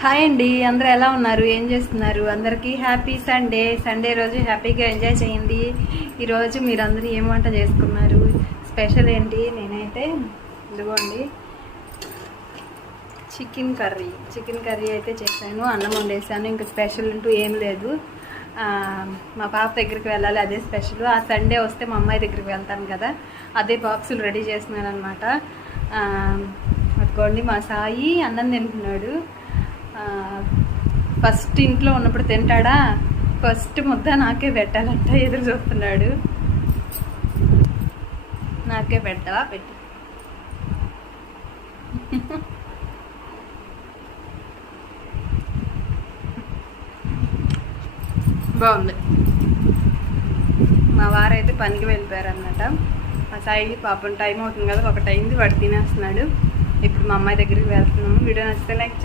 Hi అండి, అందరూ ఎలా ఉన్నారు? ఏం చేస్తున్నారు? అందరికీ హ్యాపీ సండే. సండే రోజు హ్యాపీగా ఎంజాయ్ చేయండి. ఈరోజు మీరందరూ ఏం వంట చేసుకున్నారు? స్పెషల్ ఏంటి? నేనైతే ఇదిగోండి చికెన్ కర్రీ అయితే చేశాను, అన్నం వండేసాను. ఇంకా స్పెషల్ అంటూ ఏం లేదు. మా పాప దగ్గరికి వెళ్ళాలి, అదే స్పెషల్. ఆ సండే వస్తే మా అమ్మాయి దగ్గరికి వెళ్తాను కదా, అదే బాక్సులు రెడీ చేస్తున్నాను అనమాట. అదిగోండి మా సాయి అన్నం తింటున్నాడు. ఫస్ట్ ఇంట్లో ఉన్నప్పుడు తింటాడా, ఫస్ట్ ముద్ద నాకే పెట్టాలంట, ఎదురు చూస్తున్నాడు. నాకే పెట్టవా? పెట్టి బాగుంది. మా వారైతే పనికి వెళ్ళిపోయారు అన్నమాట. మా సాయి పాపం టైం అవుతుంది కదా, ఒకటి అయింది, వాడు తినేస్తున్నాడు. ఇప్పుడు మా అమ్మాయి దగ్గరికి వెళ్తున్నాము. వీడియో నచ్చితే లైక్